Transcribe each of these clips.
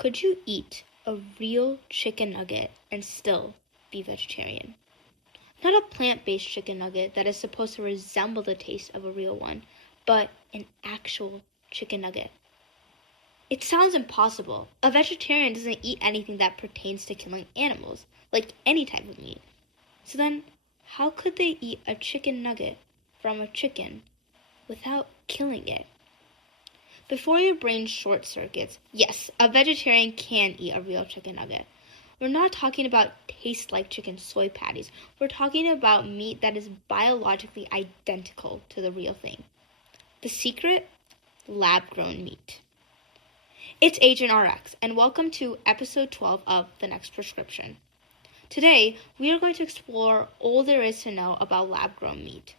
Could you eat a real chicken nugget and still be vegetarian? Not a plant-based chicken nugget that is supposed to resemble the taste of a real one, but an actual chicken nugget. It sounds impossible. A vegetarian doesn't eat anything that pertains to killing animals, like any type of meat. So then, how could they eat a chicken nugget from a chicken without killing it? Before your brain short circuits, yes, a vegetarian can eat a real chicken nugget. We're not talking about taste like chicken soy patties. We're talking about meat that is biologically identical to the real thing. The secret? Lab-grown meat. It's Agent RX, and welcome to episode 12 of The Next Prescription. Today, we are going to explore all there is to know about lab-grown meat.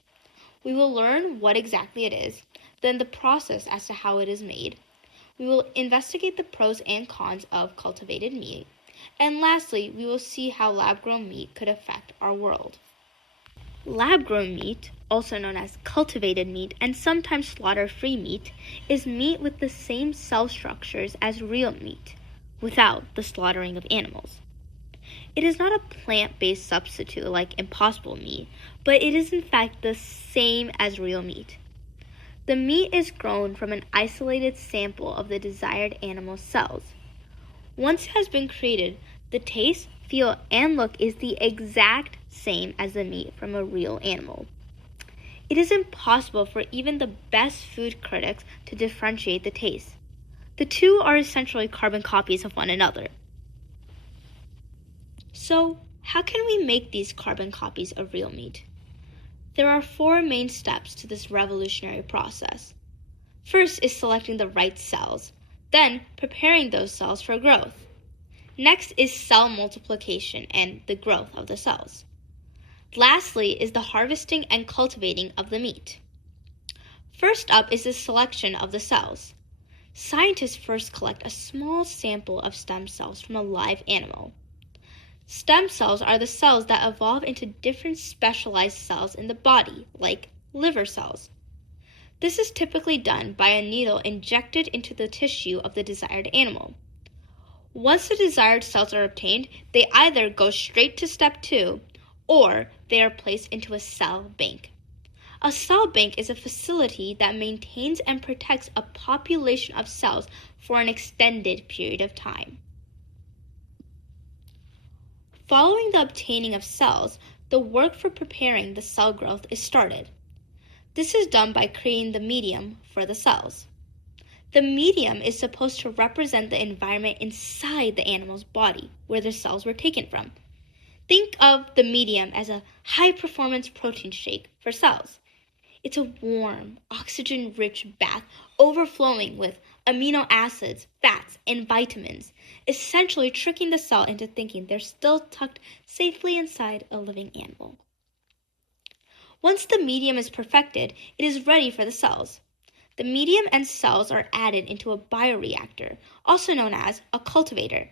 We will learn what exactly it is, then the process as to how it is made. We will investigate the pros and cons of cultivated meat. And lastly, we will see how lab-grown meat could affect our world. Lab-grown meat, also known as cultivated meat and sometimes slaughter-free meat, is meat with the same cell structures as real meat, without the slaughtering of animals. It is not a plant-based substitute like Impossible Meat, but it is in fact the same as real meat. The meat is grown from an isolated sample of the desired animal cells. Once it has been created, the taste, feel, and look is the exact same as the meat from a real animal. It is impossible for even the best food critics to differentiate the taste. The two are essentially carbon copies of one another. So, how can we make these carbon copies of real meat? There are 4 main steps to this revolutionary process. First is selecting the right cells, then preparing those cells for growth. Next is cell multiplication and the growth of the cells. Lastly is the harvesting and cultivating of the meat. First up is the selection of the cells. Scientists first collect a small sample of stem cells from a live animal. Stem cells are the cells that evolve into different specialized cells in the body, like liver cells. This is typically done by a needle injected into the tissue of the desired animal. Once the desired cells are obtained, they either go straight to step 2, or they are placed into a cell bank. A cell bank is a facility that maintains and protects a population of cells for an extended period of time. Following the obtaining of cells, the work for preparing the cell growth is started. This is done by creating the medium for the cells. The medium is supposed to represent the environment inside the animal's body, where the cells were taken from. Think of the medium as a high-performance protein shake for cells. It's a warm, oxygen-rich bath overflowing with amino acids, fats, and vitamins, essentially tricking the cell into thinking they're still tucked safely inside a living animal. Once the medium is perfected, it is ready for the cells. The medium and cells are added into a bioreactor, also known as a cultivator.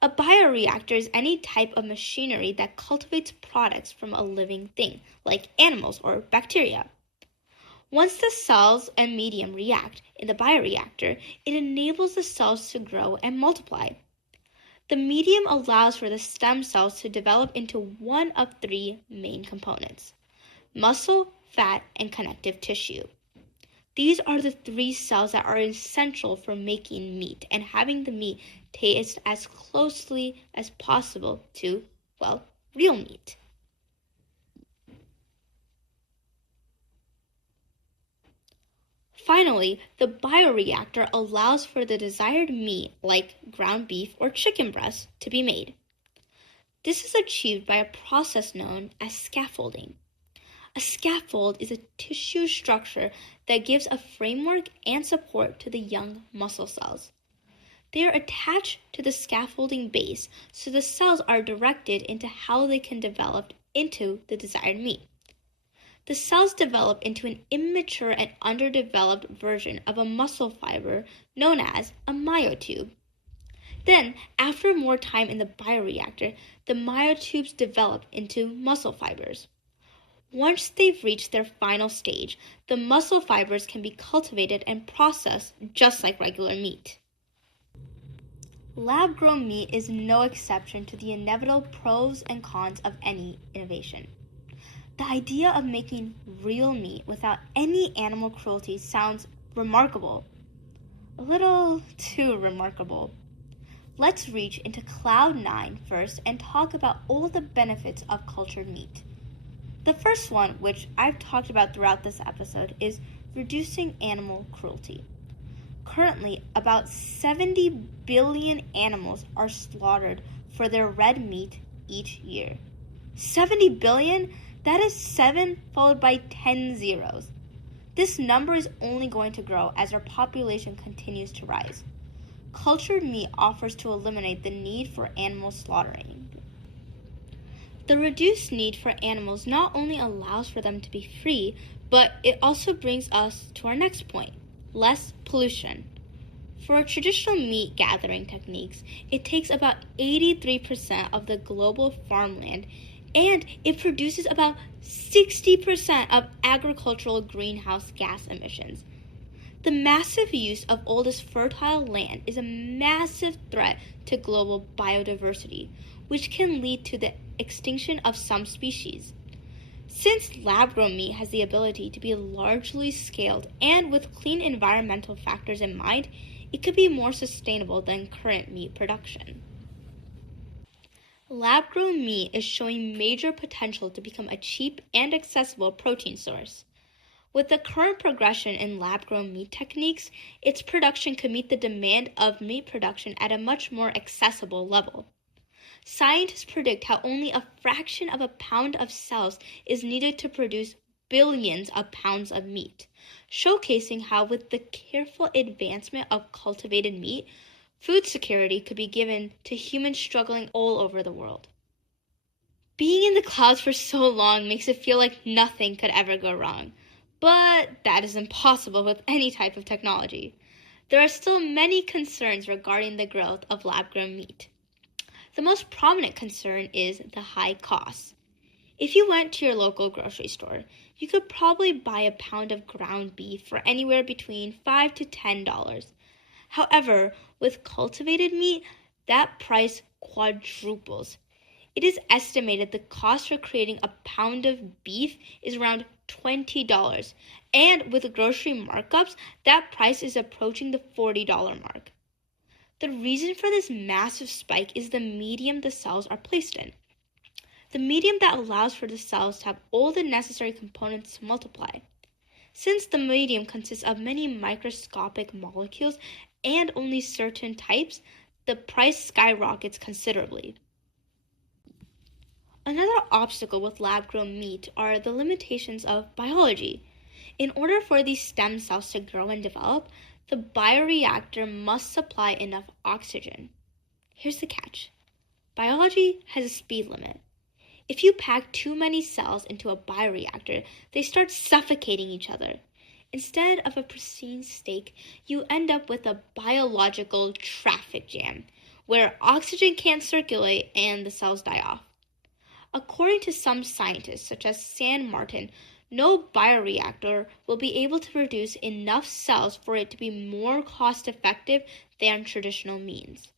A bioreactor is any type of machinery that cultivates products from a living thing, like animals or bacteria. Once the cells and medium react in the bioreactor, it enables the cells to grow and multiply. The medium allows for the stem cells to develop into one of 3 main components: muscle, fat, and connective tissue. These are the 3 cells that are essential for making meat and having the meat taste as closely as possible to, well, real meat. Finally, the bioreactor allows for the desired meat, like ground beef or chicken breast, to be made. This is achieved by a process known as scaffolding. A scaffold is a tissue structure that gives a framework and support to the young muscle cells. They are attached to the scaffolding base, so the cells are directed into how they can develop into the desired meat. The cells develop into an immature and underdeveloped version of a muscle fiber known as a myotube. Then, after more time in the bioreactor, the myotubes develop into muscle fibers. Once they've reached their final stage, the muscle fibers can be cultivated and processed just like regular meat. Lab-grown meat is no exception to the inevitable pros and cons of any innovation. The idea of making real meat without any animal cruelty sounds remarkable. A little too remarkable. Let's reach into Cloud 9 first and talk about all the benefits of cultured meat. The first one, which I've talked about throughout this episode, is reducing animal cruelty. Currently, about 70 billion animals are slaughtered for their red meat each year. 70 billion? That is 7 followed by 10 zeros. This number is only going to grow as our population continues to rise. Cultured meat offers to eliminate the need for animal slaughtering. The reduced need for animals not only allows for them to be free, but it also brings us to our next point: less pollution. For traditional meat gathering techniques, it takes about 83% of the global farmland, and it produces about 60% of agricultural greenhouse gas emissions. The massive use of all this fertile land is a massive threat to global biodiversity, which can lead to the extinction of some species. Since lab-grown meat has the ability to be largely scaled and with clean environmental factors in mind, it could be more sustainable than current meat production. Lab-grown meat is showing major potential to become a cheap and accessible protein source. With the current progression in lab-grown meat techniques, its production could meet the demand of meat production at a much more accessible level. Scientists predict how only a fraction of a pound of cells is needed to produce billions of pounds of meat, showcasing how with the careful advancement of cultivated meat, food security could be given to humans struggling all over the world. Being in the clouds for so long makes it feel like nothing could ever go wrong, but that is impossible with any type of technology. There are still many concerns regarding the growth of lab-grown meat. The most prominent concern is the high cost. If you went to your local grocery store, you could probably buy a pound of ground beef for anywhere between $5 to $10. However, with cultivated meat, that price quadruples. It is estimated the cost for creating a pound of beef is around $20, and with grocery markups, that price is approaching the $40 mark. The reason for this massive spike is the medium the cells are placed in. The medium that allows for the cells to have all the necessary components to multiply. Since the medium consists of many microscopic molecules and only certain types, the price skyrockets considerably. Another obstacle with lab-grown meat are the limitations of biology. In order for these stem cells to grow and develop, the bioreactor must supply enough oxygen. Here's the catch. Biology has a speed limit. If you pack too many cells into a bioreactor, they start suffocating each other. Instead of a pristine steak, you end up with a biological traffic jam, where oxygen can't circulate and the cells die off. According to some scientists, such as San Martin, no bioreactor will be able to produce enough cells for it to be more cost-effective than traditional means.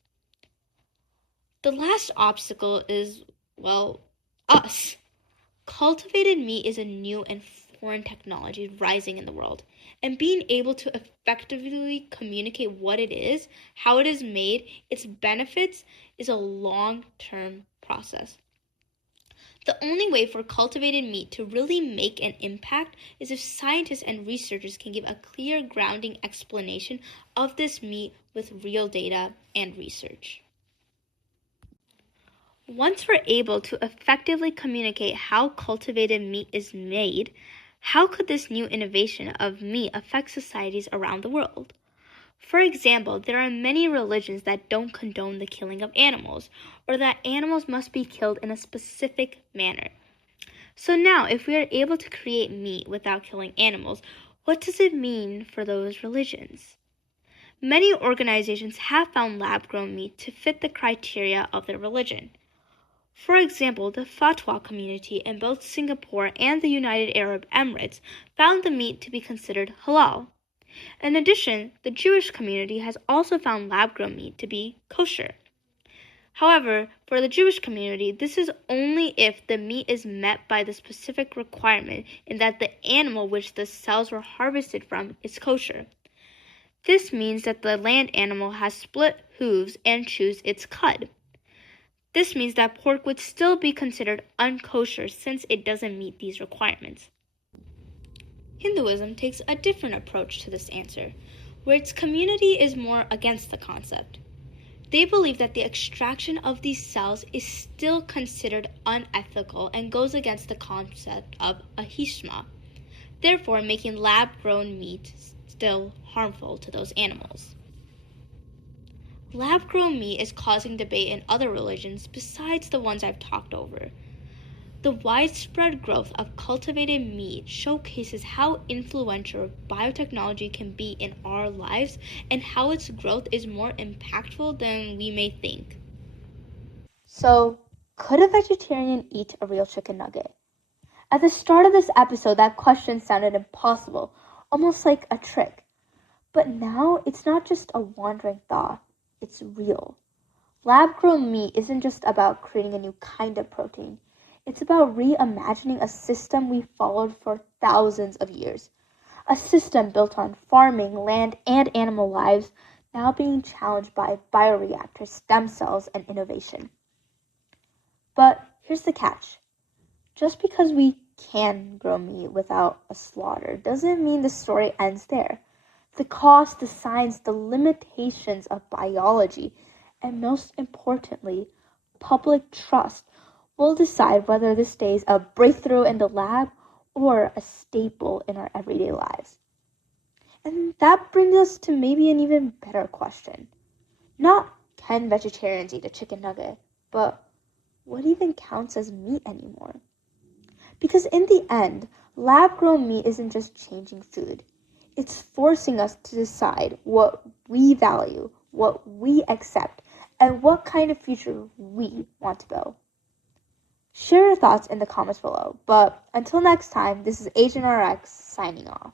The last obstacle is, well, us. Cultivated meat is a new and foreign technology rising in the world, and being able to effectively communicate what it is, how it is made, its benefits, is a long-term process. The only way for cultivated meat to really make an impact is if scientists and researchers can give a clear grounding explanation of this meat with real data and research. Once we're able to effectively communicate how cultivated meat is made, how could this new innovation of meat affect societies around the world? For example, there are many religions that don't condone the killing of animals, or that animals must be killed in a specific manner. So now, if we are able to create meat without killing animals, what does it mean for those religions? Many organizations have found lab-grown meat to fit the criteria of their religion. For example, the Fatwa community in both Singapore and the United Arab Emirates found the meat to be considered halal. In addition, the Jewish community has also found lab-grown meat to be kosher. However, for the Jewish community, this is only if the meat is met by the specific requirement in that the animal which the cells were harvested from is kosher. This means that the land animal has split hooves and chews its cud. This means that pork would still be considered unkosher since it doesn't meet these requirements. Hinduism takes a different approach to this answer, where its community is more against the concept. They believe that the extraction of these cells is still considered unethical and goes against the concept of ahimsa, therefore making lab-grown meat still harmful to those animals. Lab-grown meat is causing debate in other religions besides the ones I've talked over. The widespread growth of cultivated meat showcases how influential biotechnology can be in our lives and how its growth is more impactful than we may think. So, could a vegetarian eat a real chicken nugget? At the start of this episode, that question sounded impossible, almost like a trick. But now, it's not just a wandering thought, it's real. Lab-grown meat isn't just about creating a new kind of protein. It's about reimagining a system we followed for thousands of years. A system built on farming, land, and animal lives, now being challenged by bioreactors, stem cells, and innovation. But here's the catch. Just because we can grow meat without a slaughter doesn't mean the story ends there. The cost, the science, the limitations of biology, and most importantly, public trust will decide whether this stays a breakthrough in the lab or a staple in our everyday lives. And that brings us to maybe an even better question. Not can vegetarians eat a chicken nugget, but what even counts as meat anymore? Because in the end, lab-grown meat isn't just changing food. It's forcing us to decide what we value, what we accept, and what kind of future we want to build. Share your thoughts in the comments below. But until next time, this is Agent RX signing off.